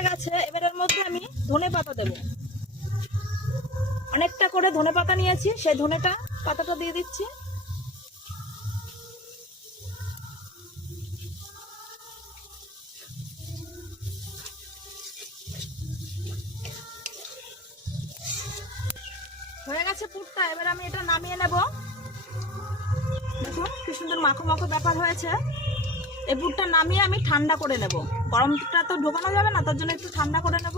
হয়ে গেছে, এবার এর মধ্যে আমি ধনে পাতা দেবো। অনেকটা করে ধনে পাতা নিয়েছি, সেই ধনেটা পাতাটা দিয়ে দিচ্ছি। হয়ে গেছে পুরটা, এবার আমি এটা নামিয়ে নেব। দেখুন কি সুন্দর মাখো মাখো ব্যাপার হয়েছে। এই পুরটা নামিয়ে আমি ঠান্ডা করে নেব। গরমটা তো ঢোকানো যাবে না, তার জন্য একটু ঠান্ডা করে নেব।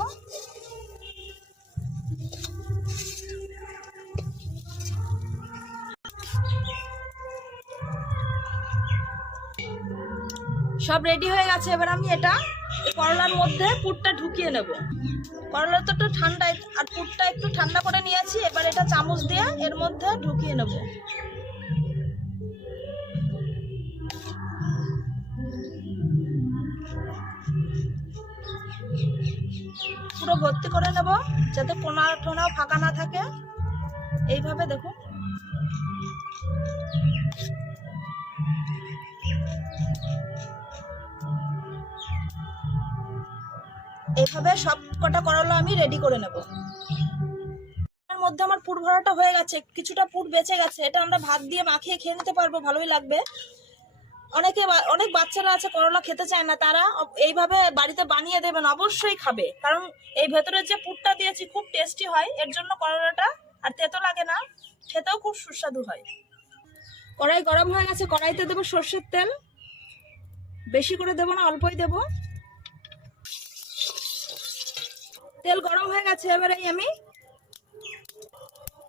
সব রেডি হয়ে গেছে, এবার আমি এটা করলার মধ্যে পুরটা ঢুকিয়ে নেব। করলা তো একটু ঠান্ডা, আর পুরটা একটু ঠান্ডা করে নিয়েছি। এবার এটা চামচ দিয়ে এর মধ্যে ঢুকিয়ে নেব। পুরো ভর্তি করে নেব, যাতে কোনা টোনাও ফাঁকা না থাকে। এইভাবে দেখুন। এইভাবে সব কটা করলা আমি রেডি করে নেব। এর মধ্যে আমার পুর ভরাটা হয়ে গেছে, কিছুটা পুর বেঁচে গেছে। এটা আমরা ভাত দিয়ে মাখিয়ে খেয়ে নিতে পারবো, ভালোই লাগবে। অনেক বাচ্চারা আছে করলা খেতে চায় না, তারা এইভাবে বাড়িতে বানিয়ে দেবেন, অবশ্যই খাবে। কারণ এই ভেতরের যে পুরটা দিয়েছি খুব টেস্টি হয়, এর জন্য করলাটা আর তেতো লাগে না, খেতেও খুব সুস্বাদু হয়। কড়াই গরম হয়ে গেছে, কড়াইতে দেবো সর্ষের তেল। বেশি করে দেবো না, অল্পই দেবো। তেল গরম হয়ে গেছে, এবারে আমি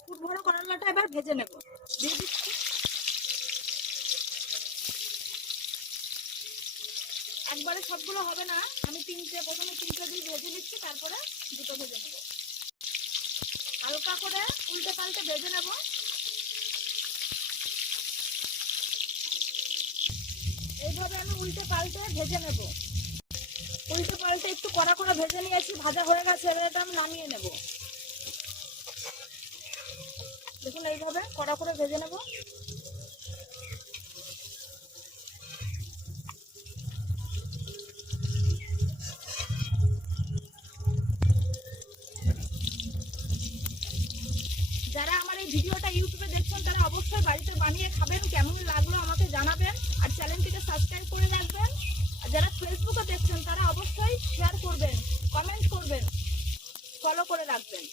পুর ভরা করলাটা এবার ভেজে নেব। দিয়ে দিচ্ছি। একবারে সবগুলো হবে না, আমি প্রথমে তিনটে দিয়ে ভেজে নিচ্ছি, তারপরে দুটো ভেজে নেব। হালকা করে উল্টে পাল্টে ভেজে নেব। এইভাবে আমি উল্টে পাল্টে ভেজে নেব। উল্টে পাল্টে একটু কড়া করে ভেজে নিয়েছি, ভাজা হয়ে গেছে। এবার এটা আমি নামিয়ে নেব। দেখুন এইভাবে কড়া করে ভেজে নেব। যারা আমার এই ভিডিওটা ইউটিউবে দেখছেন তারা অবশ্যই বাড়িতে বানিয়ে খাবেন, কেমন লাগলো আমাকে জানাবেন, আর চ্যানেলটিকে সাবস্ক্রাইব করে রাখবেন। আর যারা ফেসবুকে দেখছেন তারা অবশ্যই শেয়ার করবেন, কমেন্ট করবেন, ফলো করে রাখবেন।